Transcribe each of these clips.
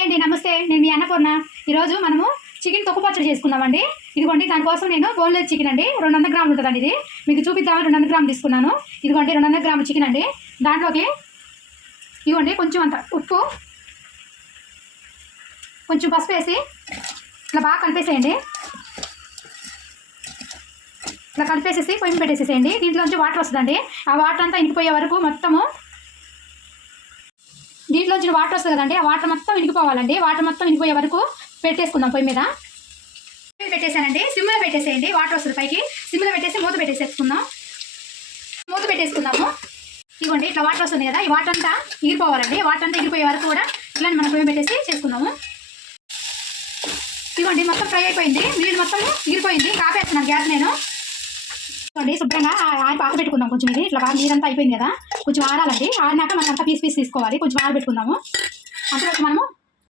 Hi అండి నమస్తే నేను మీ అన్నపూర్ణ. ఈరోజు మనము చికెన్ తొక్కు పచ్చడి చేసుకుందామండి. ఇదిగోండి దానికోసం నేను బోన్లెస్ చికెన్ అండి. రెండు వందల గ్రాములు ఉంటుందండి ఇది. మీకు చూపిద్దామని రెండు వందల గ్రాములు తీసుకున్నాను. ఇదిగోండి రెండు వందల గ్రాములు చికెన్ అండి. దాంట్లోకి ఇదిగోండి కొంచెం అంత ఉప్పు కొంచెం పసుపు వేసి ఇట్లా బాగా కలిపేసేయండి. ఇట్లా కలిపేసేసి పొయ్యి మీద పెట్టేసేసేయండి. దీంట్లోంచి వాటర్ వస్తుందండి. ఆ వాటర్ అంతా ఇంకిపోయే వరకు మొత్తము దీంట్లోంచి వాటర్ వస్తుంది కదండి ఆ వాటర్ మొత్తం ఇనికిపోవాలండి వాటర్ మొత్తం ఇనికిపోయే వరకు పెట్టేసుకుందాం పొయ్యి మీద. పెట్టేసానండి. సిమ్లో పెట్టేసేయండి వాటర్ వస్తుంది పైకి. సిమ్లో పెట్టేసి మూత పెట్టేసేసుకుందాం. మూత పెట్టేసుకుందాము. ఇదిగోండి ఇట్లా వాటర్ వస్తుంది కదా ఈ వాటర్ అంతా ఎగిరిపోవాలండి వాటర్ అంతా ఎగిరిపోయే వరకు కూడా ఇట్లా మనం పొయ్యి పెట్టేసి చేసుకుందాము. ఇదిగోండి మొత్తం ఫ్రై అయిపోయింది. నీళ్ళు మొత్తం ఎగిరిపోయింది కాపేస్తున్నాను గ్యాస్ నేను. ఇదిగోండి శుభ్రంగా ఆరి పాత పెట్టుకుందాం. కొంచెం ఇది ఇట్లా బాగా నీరంతా అయిపోయింది కదా. కొంచెం ఆరాలండి. ఆరినాక మనం అంతా పీస్ పీస్ తీసుకోవాలి. కొంచెం ఆరబెట్టుకుందాము అంతవరకు మనము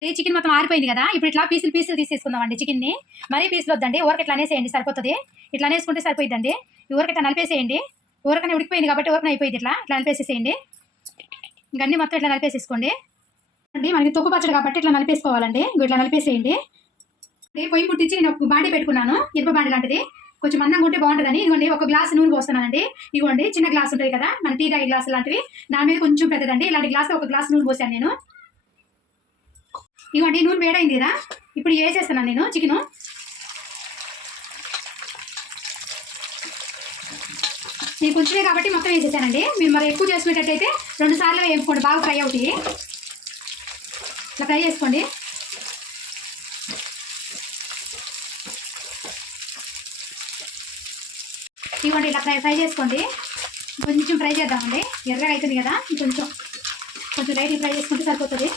ఈ చికెన్ మొత్తం ఆరిపోయింది కదా. ఇప్పుడు ఇట్లా పీసులు పీసులు తీసేసుకుందామండి చికెన్ని. మరీ పీసులు వద్దండి. ఊరక ఇట్లా అనేసేయండి. సరిపోతుంది. ఇట్లా అనేసుకుంటే సరిపోయిద్దండి. ఈ ఊరికి ఇట్లా నలిపేసేయండి. ఊరకనే ఉడికిపోయింది కాబట్టి ఊరకనే అయిపోయింది ఇట్లా. ఇట్లా నలిపేసేసేయండి. ఇంకన్నీ మొత్తం ఇట్లా నలిపేసేసుకోండి. అండి మనకి తొక్కు పచ్చడి కాబట్టి ఇట్లా నలిపేసుకోవాలండి. ఇట్లా నలిపేసేయండి. పొయ్యి పుట్టించి నేను ఒక బాండి పెట్టుకున్నాను. ఇనుప బాండి లాంటిది. కొంచెం అన్నం ఉంటే బాగుంటుందని ఇదిగోండి ఒక గ్లాస్ నూనె పోస్తున్నానండి. ఇదిగోండి చిన్న గ్లాస్ ఉంటుంది కదా మన టీ తాగే గ్లాస్ లాంటివి. దాని మీద కొంచెం పెద్దదండి ఇలాంటి గ్లాస్ ఒక గ్లాస్ నూనె పోసాను నేను. ఇదిగోండి నూనె వేడైంది కదా ఇప్పుడు వేసేస్తున్నాను నేను చికెను. నేను కొంచెమే కాబట్టి మొత్తం వేసేసానండి. మీరు మరి ఎక్కువ చేసుకునేటట్టయితే రెండు సార్లు వేసుకోండి బాగా ఫ్రై అవుతాయి. ఇట్లా ఫ్రై చేసుకోండి. ఇవ్వండి ఇలా ఫ్రై ఫ్రై చేసుకోండి. కొంచెం ఫ్రై చేద్దామండి. ఎర్రగా అవుతుంది కదా కొంచెం కొంచెం లైట్గా ఫ్రై చేసుకుంటే సరిపోతుంది.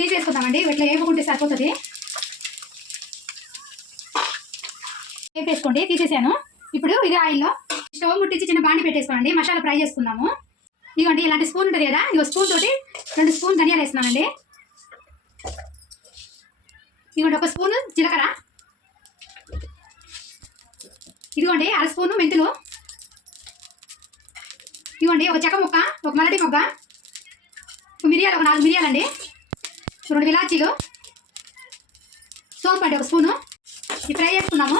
తీసేసుకుందామండి ఇట్లా వేపుకుంటే సరిపోతుంది. వేపేసుకోండి తీసేసాను. ఇప్పుడు ఇది ఆయిల్లో స్టవ్ ముట్టించి చిన్న బాండి పెట్టేసుకోండి. మసాలా ఫ్రై చేసుకుందాము. ఇదిగోండి ఇలాంటి స్పూన్ ఉంటుంది కదా ఇగో స్పూన్ తోటి రెండు స్పూన్ ధనియాలు వేస్తున్నానండి. ఇదిగోండి ఒక స్పూన్ జీలకర్ర. ఇదిగోండి అర స్పూను మెంతులు. ఇదిగోండి ఒక చెక్క ముక్క ఒక మల్లటి మొగ్గ. ఒక మిరియాలు ఒక నాలుగు మిరియాలండి. రెండు ఇలాచీలు సోంపు అండి ఒక స్పూను. ఇది ఫ్రై చేసుకున్నాము.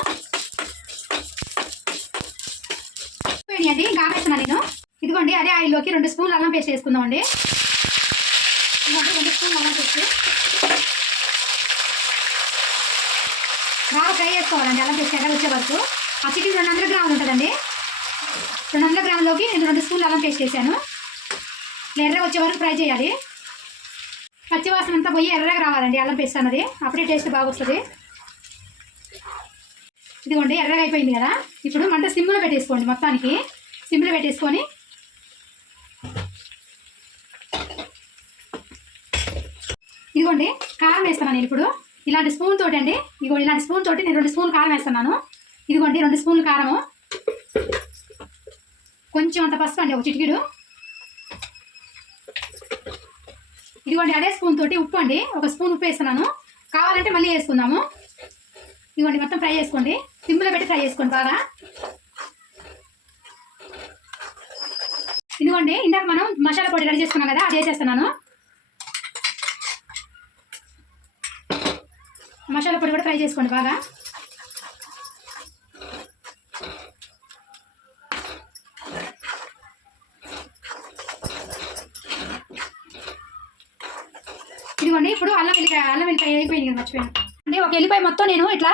అండి ఇంకా ఆపేస్తున్నాను నేను. ఇదిగోండి అదే ఆయిల్లోకి రెండు స్పూన్లు అల్లం పేస్ట్ వేసుకుందామండి. రెండు స్పూన్లు అల్లం పేస్ట్. బాగా ఫ్రై చేసుకోవాలండి అల్లం పేస్ట్ ఎక్కడ వచ్చే వరకు. అచ్చటి రెండు వందల గ్రాములు ఉంటుందండి. రెండు వందల గ్రాములోకి నేను రెండు స్పూన్లు అల్లం పేస్ట్ వేసాను. ఇట్లా ఎర్రగా వచ్చే వరకు ఫ్రై చేయాలి. పచ్చివాసన అంతా పోయి ఎర్రగా రావాలండి అల్లం పేస్ట్ అన్నది. అప్పుడే టేస్ట్ బాగొస్తుంది ఇదిగోండి ఎర్రగా అయిపోయింది కదా. ఇప్పుడు మంట సిమ్లో పెట్టేసుకోండి మొత్తానికి. సిమ్లో పెట్టేసుకొని ఇదిగోండి కారం వేస్తాను నేను ఇప్పుడు. ఇలాంటి స్పూన్ తోటి అండి ఇదిగో ఇలాంటి స్పూన్ తోటి నేను రెండు స్పూన్ కారం వేస్తున్నాను. ఇదిగోండి రెండు స్పూన్లు కారము. కొంచెం అంత పసుపు అండి ఒక చిటికెడు. ఇదిగోండి అదే స్పూన్ తోటి ఉప్పు అండి ఒక స్పూన్ ఉప్పు వేస్తున్నాను. కావాలంటే మళ్ళీ వేసుకుందాము. ఇదిగోండి మొత్తం ఫ్రై చేసుకోండి. సిమ్లో పెట్టి ఫ్రై చేసుకోండి బాగా. ఇదిగోండి ఇందాక మనం మసాలా పొడి రెడీ చేసుకున్నాం కదా అది వేసేస్తున్నాను. మసాలా పొడి కూడా ఫ్రై చేసుకోండి బాగా. అండి ఇప్పుడు అల్లం వెల్లిపాయ అల్లం వెల్లిపాయ అయిపోయింది కదా మర్చిపోయాను. అండి ఒక ఎల్లిపాయ మొత్తం నేను ఇట్లా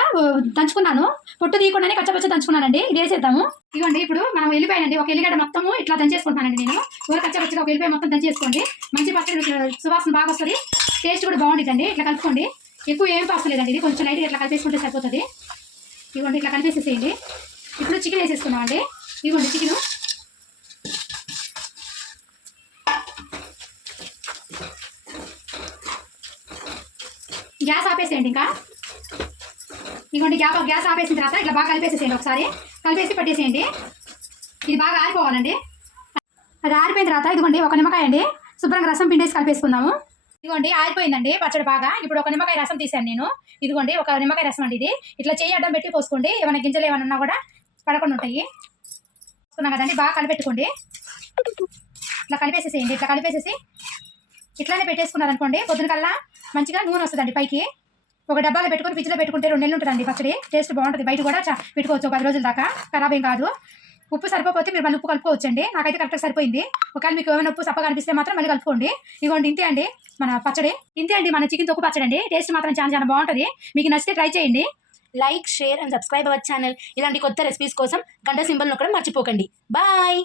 దంచుకున్నాను. పొట్టు తీయకుండానే కచ్చపచ్చ దంచుకున్నానండి. ఇది వేసేద్దాము. ఇదిగోండి ఇప్పుడు మనం వెళ్ళిపోయానండి ఒక ఎల్లిగడ్డ మొత్తము ఇట్లా దంచేసుకుంటానండి నేను. ఊర కచ్చపచ్చగా ఒక ఎల్లిపాయ మొత్తం దంచేసుకోండి. మంచి పచ్చడి సువాసన బాగా వస్తుంది. టేస్ట్ కూడా బాగుంటుందండి ఇట్లా కలుపుకోండి. ఎక్కువ ఏం పాస్తలేదండి ఇది కొంచెం లైట్గా ఇట్లా కలిపేసుకుంటే సరిపోతుంది. ఇదిగోండి ఇట్లా కలిపేసేసేయండి. ఇప్పుడు చికెన్ వేసేసుకున్నామండి ఇదిగోండి చికెను. గ్యాస్ ఆపేసేయండి ఇంకా. ఇదిగోండి గ్యాప్ గ్యాస్ ఆపేసిన తర్వాత ఇట్లా బాగా కలిపేసేసేయండి ఒకసారి. కలిపేసి పట్టేసేయండి. ఇది బాగా ఆరిపోవాలండి. అది ఆరిపోయిన తర్వాత ఇదిగోండి ఒక నిమ్మకాయ అండి. శుభ్రంగా రసం పిండేసి కలిపేసుకుందాము. ఇదిగోండి ఆరిపోయిందండి పచ్చడి బాగా. ఇప్పుడు ఒక నిమ్మకాయ రసం తీసాను నేను. ఇదిగోండి ఒక నిమ్మకాయ రసం అండి ఇది. ఇట్లా చేయి అడ్డం పెట్టి పోసుకోండి. ఏమైనా గింజలు ఏమైనా ఉన్నా కూడా పడకుండా ఉంటాయి. పోసుకున్నాం కదండి బాగా కలిపెట్టుకోండి. ఇట్లా కలిపేసేసేయండి ఇట్లా కలిపేసేసి ఇట్లానే పెట్టేసుకున్నారనుకోండి పొద్దున కల్లా మంచిగా నూనె వస్తుందండి పైకి. ఒక డబ్బాలో పెట్టుకొని ఫ్రిడ్జ్లో పెట్టుకుంటే రెండు నెలలు ఉంటుందండి పచ్చడి. టేస్ట్ బాగుంటుంది. బయట కూడా చా- పెట్టుకోవచ్చు పది రోజుల దాకా. ఖరాబ్ ఏం కాదు. ఉప్పు సరిపోతే మీరు మళ్ళీ ఉప్పు కలుపుకోవచ్చండి. నాకైతే కరెక్ట్గా సరిపోయింది. ఒకవేళ మీకు ఏమైనా ఉప్పు సప్పగా అనిపిస్తే మాత్రం మళ్ళీ కలుపుకోండి. ఇదిగోండి ఇంతే అండి మన పచ్చడి. ఇంతే అండి మన చికెన్ తొక్కు పచ్చడి అండి టేస్ట్ మాత్రం చాలా చాలా బాగుంటుంది. మీకు నచ్చితే ట్రై చేయండి. Like share and subscribe our channel ఇలాంటి కొత్త రెసిపీస్ కోసం గంట సింబల్ నొక్కడం మర్చిపోకండి. బాయ్